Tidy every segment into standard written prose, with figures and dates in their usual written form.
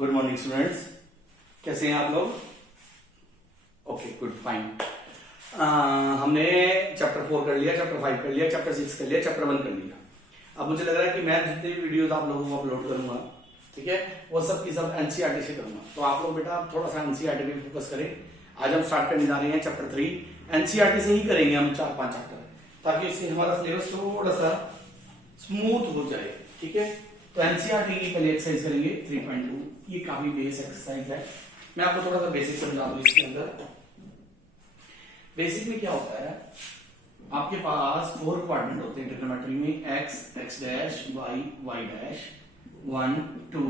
Good morning students, कैसे हैं आप लोग? Okay, good, fine. हमने चैप्टर 4 कर लिया, चैप्टर 5 कर लिया, चैप्टर 6 कर लिया, चैप्टर 1 कर लिया। अब मुझे लग रहा है कि मैं जितने भी वीडियोस आप लोगों को अपलोड करूंगा, ठीक है, वो सब की सब एनसीईआरटी से करूंगा। तो आप लोग बेटा थोड़ा सा एनसीईआरटी पे फोकस करें। आज हम स्टार्ट करने जा रहे हैं चैप्टर 3। एनसीईआरटी से ही करेंगे हम 4-5 चैप्टर, ताकि इससे हमारा सिलेबस थोड़ा सा स्मूथ हो जाए, ठीक है। तो एनसीईआरटी की पहले एक्सरसाइज करेंगे 3.2। ये काफी बेस एक्सरसाइज है। मैं आपको थोड़ा सा बेसिक समझा दूं। इसके अंदर बेसिक में क्या होता है, आपके पास 4 क्वाड्रेंट होते हैं ट्रिग्नोमेट्री में, x, x dash, y, y dash, 1 2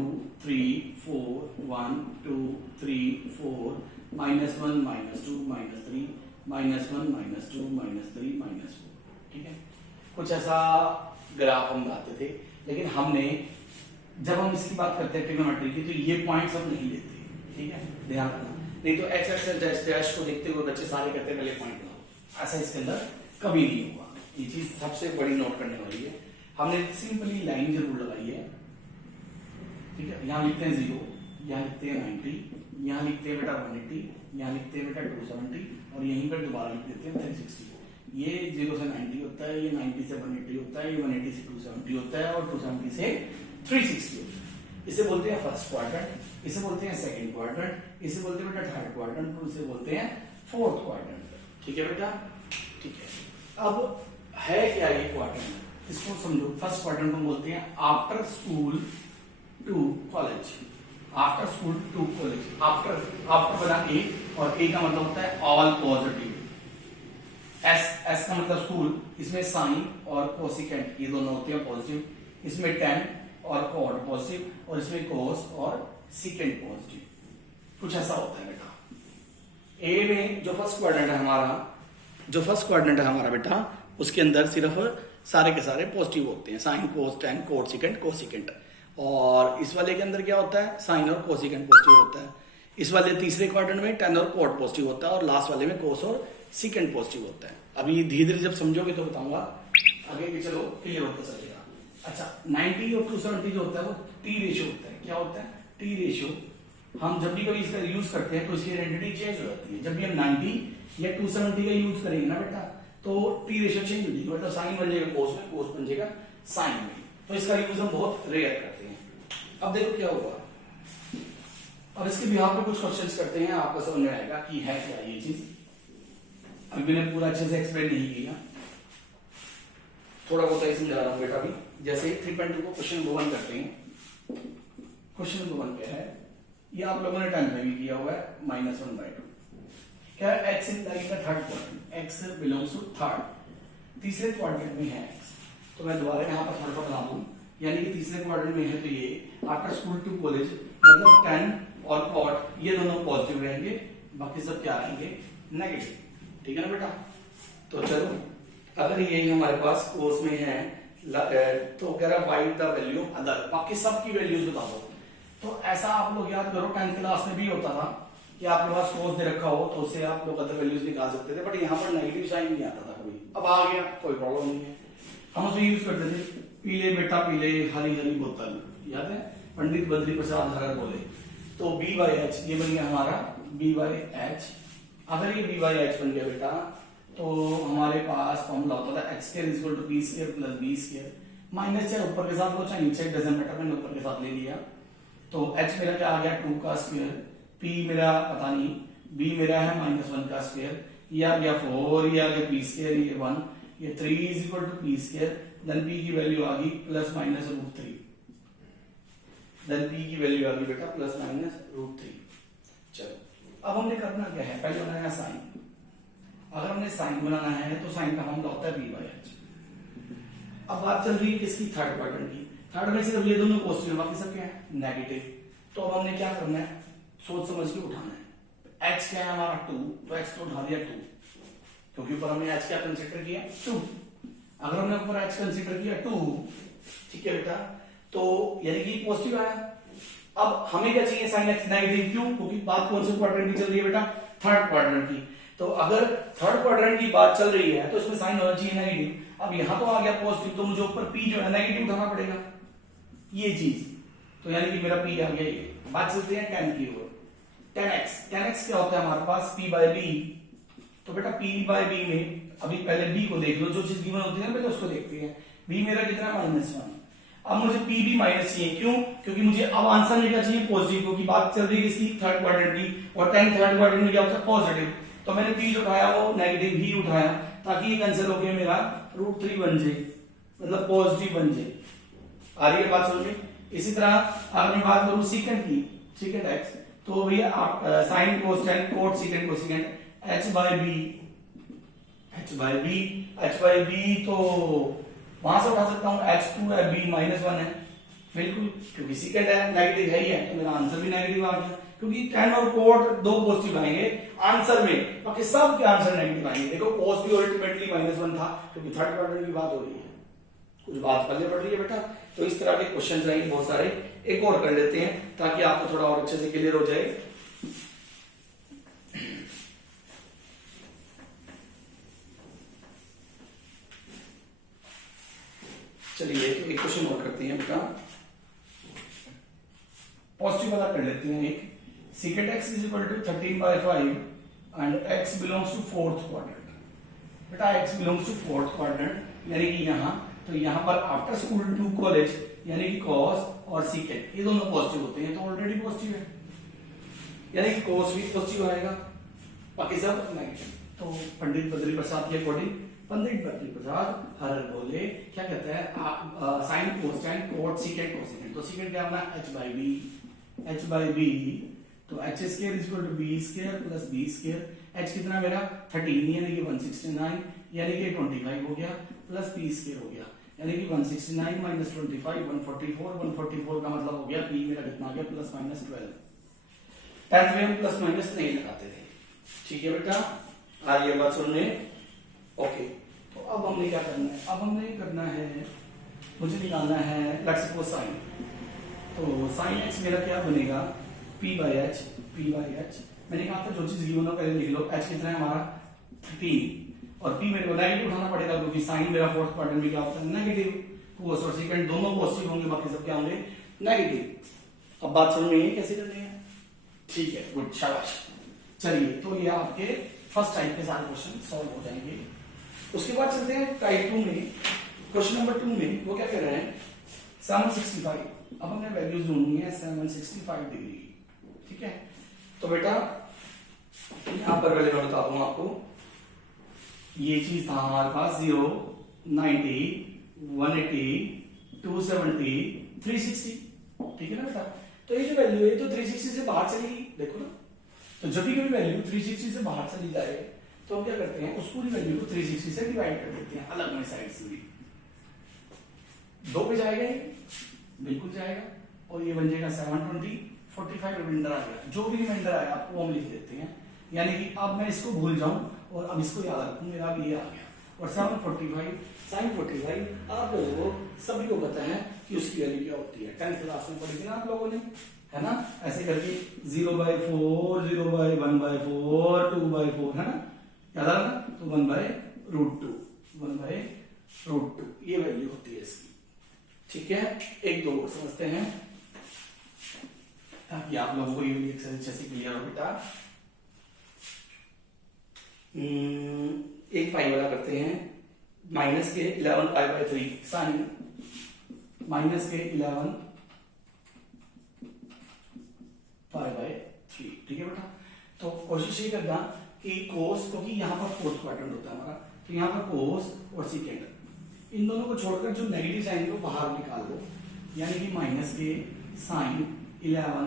3 4, 1 2 3 4, -1 -2 -3, -1 -2 -3 -4, ठीक है। कुछ ऐसा ग्राफ हम बनाते थे, लेकिन हमने जब हम इसकी बात करते हैं ट्रिग्नोमेट्री की, तो ये पॉइंट्स हम नहीं लेते, ठीक है, ध्यान रखना। नहीं तो एक्स एक्स डैश डैश को देखते हुए बच्चे सारे कहते हैं पहले पॉइंट बनाओ, ऐसा इसके अंदर कभी नहीं होगा। ये चीज सबसे बड़ी नोट करने वाली है। हमने सिंपली लाइन जरूर लगाई है, ठीक है। यहां लिखते हैं 0, यहां लिखते हैं 90, यहां लिखते हैं बेटा 180, यहां लिखते हैं बेटा 270, और यहीं पर दोबारा लिख देते हैं 360। ये 0 से 90 होता है, ये 90 से 180 होता है, ये 180 से 270 होता है, और 270 से 360 होता है। इसे बोलते हैं फर्स्ट क्वाड्रेंट, इसे बोलते हैं सेकंड क्वाड्रेंट, इसे बोलते हैं बेटा थर्ड क्वाड्रेंट, और इसे बोलते हैं फोर्थ क्वाड्रेंट, ठीक है बेटा, ठीक है। अब है क्या ये क्वाड्रेंट, इसको समझो। फर्स्ट क्वाड्रेंट को बोलते हैं after school to college, after school to college. After बना ए, और ए का मतलब होता है ऑल पॉजिटिव। एस का मतलब स्कूल, इसमें साइन और कोसिकेंट ये दोनों होते हैं पॉजिटिव, इसमें टेन और कॉड पॉजिटिव, और इसमें कोस और सीकेंट पॉजिटिव। कुछ ऐसा होता है बेटा। ए में जो फर्स्ट क्वाड्रेंट है हमारा, बेटा उसके अंदर सिर्फ सारे के सारे पॉजिटिव होते हैं, sine cos ten code secant cosecant. और इस वाले के अंदर क्या होता है, साइन और कोसिकेंट पॉजिटिव होता है। इस वाले तीसरे क्वाड्रेंट में टेन और कोड पॉजिटिव होता है, और लास्ट वाले में कोस और सीकेंट पॉजिटिव होता है। अभी धीरे धीरे जब समझोगे तो बताऊंगा, आगे भी चलो क्लियर होता चलेगा। अच्छा, 90 और 270 जो होता है वो टी रेशियो होता है। क्या होता है? T ratio. हम जब भी कभी इसका यूज करते हैं तो इसकी आइडेंटिटी चेंज हो जाती है। जब भी हम 90 या 270 का यूज करेंगे ना बेटा, तो टी रेशियो चेंज हो जाएगी, मतलब साइन बन जाएगा कोस में, कोस बन जाएगा साइन में। तो इसका यूज हम बहुत रेयर करते हैं। अब देखो क्या होगा, अब इसके बिहार पे कुछ क्वेश्चंस करते हैं, आपको समझ में आएगा कि है क्या ये चीज। अभी मैंने पूरा अच्छे से एक्सप्लेन नहीं किया, थोड़ा बहुत समझा रहा हूं बेटा। अभी जैसे 3.2 को क्वेश्चन नंबर 1 करते हैं। क्वेश्चन नंबर 1 क्या है, ये आप लोगों ने 10 में भी किया हुआ है, -1/2। क्या है, x in like the third quadrant, x belongs to third, तीसरे क्वाड्रेंट में है x। तो मैं दोबारा यहाँ पर थोड़ा सा बना दूं, यानी कि तीसरे क्वाड्रेंट में है, तो ये आफ्टर स्कूल टू कॉलेज, मतलब 10 और कॉट ये दोनों पॉजिटिव रहेंगे, बाकी सब क्या रहेंगे, नेगेटिव, ठीक है ना बेटा। तो चलो, अगर ये हमारे पास कोर्स में है तो कह रहा फाइंड द वैल्यू अदर, बाकी सब की वैल्यूज बता दो। तो ऐसा आप लोग याद करो, 10th क्लास में भी होता था कि आपके पास कोर्स दे रखा हो तो उससे आप लोग अदर वैल्यूज निकाल सकते थे, बट यहाँ पर नेगेटिव साइन नहीं आता था कभी। अब आ गया, कोई प्रॉब्लम नहीं है। हम उसे यूज करते थे, पीले बेटा पीले, हरी हरी बोतल, याद है, पंडित बद्री प्रसाद हर बोले। तो B/H ये बन गया हमारा B/H। अगर ये B/H बन गया बेटा, तो हमारे पास फॉर्मूला होता था x² = p² + b²। माइनस चाहे ऊपर के साथ लो चाहे नीचे, डजंट मैटर, मैंने ऊपर के साथ ले लिया। तो h मेरा क्या आ गया 2 का स्क्वायर, p मेरा पता नहीं, b मेरा है -1 का स्क्वायर, ये आ गया 4, ये आ गया p², ये 1, ये 3 = p²। देन p की वैल्यू आ गई ±√3, देन p की वैल्यू आ गई बेटा ±√3। चलो, अब हमने करना क्या है, पहले बनाया साइन। अगर हमने साइन बनाना है तो साइन का फॉर्मूला होता है B/H। अब बात चल रही है किसकी, थर्ड क्वाड्रेंट की। थर्ड में सिर्फ ये दोनों पॉजिटिव, बाकी सब क्या है, नेगेटिव। तो अब हमने क्या करना है, सोच समझ के उठाना है। x क्या है हमारा 2, तो x को उठा दिया 2, क्योंकि ऊपर हमने h क्या कंसीडर किया 2। अगर हमने ऊपर h कंसीडर किया 2, ठीक है बेटा, तो यानी कि पॉजिटिव आया। अब हमें क्या चाहिए, साइन x नेगेटिव। क्यों? क्योंकि बात कौन से क्वाड्रेंट की चल रही है बेटा, थर्ड क्वाड्रेंट की। तो अगर थर्ड क्वाड्रेंट की बात चल रही है तो इसमें साइन होना चाहिए नेगेटिव। अब यहां तो आ गया पॉजिटिव, तो मुझे ऊपर p जो है नेगेटिव उठाना पड़ेगा, ये चीज। तो यानी कि मेरा पी आ गया ये। बात चलते हैं tan की ओर। tan x क्या होता है हमारे पास p बाय बी। तो बेटा p बाय बी में अभी पहले b को देख लो, जो चीज गिवन होती है ना पहले उसको देखते हैं। b मेरा कितना -1। अब मुझे p भी माइनस चाहिए, क्यों? क्योंकि मुझे अब आंसर में क्या चाहिए? पॉजिटिव, क्योंकि बात चल रही है इसकी थर्ड क्वाड्रेंट की, और tan थर्ड क्वाड्रेंट में क्या होता है? पॉजिटिव। तो मैंने p जो उठाया वो नेगेटिव ही उठाया, ताकि ये कैंसिल हो गया मेरा √3 बन जाए, मतलब पॉजिटिव बन जाए। आ रही है बात समझ में? इसी तरह अगर मैं बात करूं सेकंड की, सेकंड x, तो भैया आप sine cosecant cot secant cosecant h by b, तो वहां से उठा सकता हूं h2 है, b -1 है, बिल्कुल, क्योंकि सेकंड है, नेगेटिव है ही है, तो मेरा आंसर भी नेगेटिव आ गया, क्योंकि tan और कोट दो पॉजिटिव आएंगे आंसर में, बाकी सब के आंसर नेगेटिव आएंगे। देखो cos भी अल्टीमेटली -1 था, क्योंकि थर्ड क्वाड्रेंट की बात हो रही है, कुछ बात पल्ले पड़ रही है बेटा। तो इस तरह के क्वेश्चन आएंगे बहुत सारे, एक और कर लेते हैं ताकि आपको थोड़ा और अच्छे से क्लियर हो जाए। चलिए तो एक क्वेश्चन और करते हैं बेटा, पॉजिटिव वाला कर लेते हैं एक। Second x is equal to 13/5 and x belongs to fourth quadrant. बेटा x belongs to fourth quadrant, यानी कि यहाँ, तो यहाँ पर आफ्टर स्कूल टू कॉलेज, यानी कि cos और secant ये दोनों पॉजिटिव होते हैं, तो ऑलरेडी पॉजिटिव है, यानी कि cos भी पॉजिटिव आएगा, बाकी सब नेगेटिव। तो पंडित बद्री प्रसाद के अकॉर्डिंग, पंडित बद्री प्रसाद हर बोले क्या कहता है, sine cosecant cot secant cosecant, तो सेकंड क्या होना h बाय बी, तो h square is equal to b square plus b square. h कितना मेरा 13 यानी कि 169, यानी कि 25 हो गया, प्लस p स्क्वायर हो गया, यानी कि 169 माइनस 25 144 का मतलब हो गया p मेरा कितना आ गया +-12। टेंथ में हम प्लस माइनस नहीं लगाते थे, ठीक है बेटा, आ रही है बात सुनने? ओके, तो अब हमने क्या करना है? अब हमने करना है, मुझे निकालना है लेट्स सपोज साइन। तो साइन x मेरा क्या बनेगा? p by h। मैंने कहा था जो चीज गिवन हो पहले लिख लो। h कितना है हमारा 13, और p मेरे को नेगेटिव उठाना पड़ेगा, क्योंकि साइन मेरा फोर्थ क्वाड्रेंट में क्या होता है? नेगेटिव। कोस और सेकंड दोनों पॉजिटिव होंगे, बाकी सब क्या होंगे? नेगेटिव। अब बात समझ में आई कैसे करनी है? ठीक है, गुड, शाबाश। चलिए, तो ये आपके फर्स्ट टाइप के सारे क्वेश्चन सॉल्व हो जाएंगे। उसके बाद चलते हैं टाइप 2 में। क्वेश्चन नंबर 2 में वो क्या कह रहे हैं? 765। अब हमने वैल्यूज ढूंढनी है 765 डिग्री, ठीक है। तो बेटा यहां पर पहले मैं बता दूं आपको, ये चीज था हमारे पास 0, 90, 180, 270, 360, ठीक है ना बेटा। तो ये जो वैल्यू है तो 360 से बाहर चलेगी, देखो ना। तो जब भी कोई वैल्यू 360 से बाहर चली जाए तो हम क्या करते हैं? उस पूरी वैल्यू को 360 से डिवाइड कर देते हैं, अलग में साइड से भी। 2 पे जाएगा ये, बिल्कुल जाएगा, और ये बन जाएगा 720, 45 रिमाइंडर आ गया। जो भी रिमाइंडर आया वो हम लिख देते हैं, यानी कि अब मैं इसको भूल जाऊं और अब इसको याद रखूं, मेरा अब ये आ गया। और 745 sin 45 आप लोगों को सभी को पता है कि उसकी वैल्यू क्या होती है, 10th क्लास में पढ़ी थी ना आप लोगों ने, है ना। ऐसे करके 0/4, 0/1/4, 2/4, है ना, याद आ रहा? तो 1/√2, 1/√2 ये वैल्यू होती है इसकी, ठीक है। एक दो समझते हैं ताकि आप लोगों को ये अच्छे से क्लियर हो बेटा। एक पाई वाला करते हैं, माइनस के 11 π/3 साइन माइनस के 11 π/3, ठीक है बेटा। तो कोशिश ये करना कि कोस, क्योंकि यहाँ पर फोर्थ क्वाड्रेंट होता है हमारा, तो यहाँ पर कोस और सेकेंड इन दोनों को छोड़कर जो नेगेटिव साइन को बाहर निकाल दो, यानी कि माइनस के साइन 11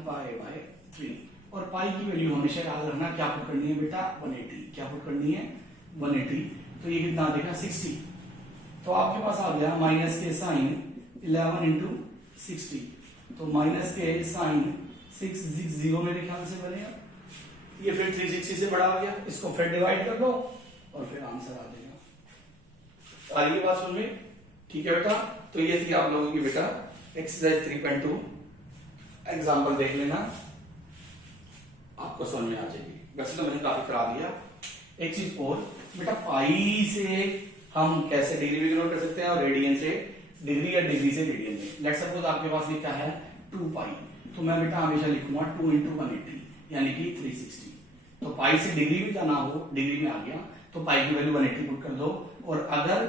π/3, और पाई की वैल्यू हमेशा याद रखना क्या पुट करनी है बेटा? 180। क्या पुट करनी है? 180। तो ये कितना देगा? 60। तो आपके पास आ गया माइनस के साइन 11 इंटू 60, तो माइनस के साइन 660 मेरे ख्याल से बनेगा। ये फिर 360 से बड़ा आ गया, इसको फिर डिवाइड कर दो और फिर आंसर आ जाएगा। आ रही है बात समझ में? ठीक है बेटा। तो ये थी आप लोगों की बेटा एक्सरसाइज 3.2। एग्जाम्पल देख लेना, आपको समझ में आ जाएगी। वैसे तो मैंने काफी करा दिया। एक चीज और बेटा, पाई से हम कैसे डिग्री भी कन्वर्ट कर सकते हैं और रेडियन से डिग्री या डिग्री से रेडियन में। लेट्स सपोज आपके पास लिखा है 2 पाई, तो मैं बेटा हमेशा लिखूंगा 2 इंटू 180 यानी कि 360। तो पाई से डिग्री भी जाना हो, डिग्री में आ गया तो पाई की वैल्यू 180 पुट कर दो। और अगर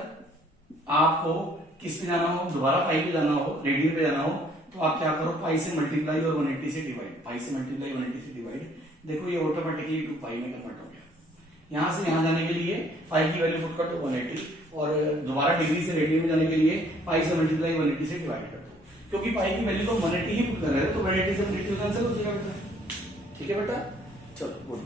आपको किस पे जाना हो, दोबारा पाई पे जाना हो, रेडियन पे जाना हो, तो आप क्या करो, पाई से मल्टीप्लाई और 180 से डिवाइड, पाई से मल्टीप्लाई 180 से डिवाइड। देखो ये ऑटोमेटिकली 2 पाई में कन्वर्ट हो गया। यहां से यहां जाने के लिए पाई की वैल्यू पुट कर दो 180, और दोबारा डिग्री से रेडियन में जाने के लिए पाई से मल्टीप्लाई 180 से डिवाइड कर दो। क्योंकि पाई की वैल्यू तो 180 ही पुट कर रहे हो, तो 180 से 180 कैंसिल हो जाएगा बेटा। ठीक है बेटा, चलो गुड।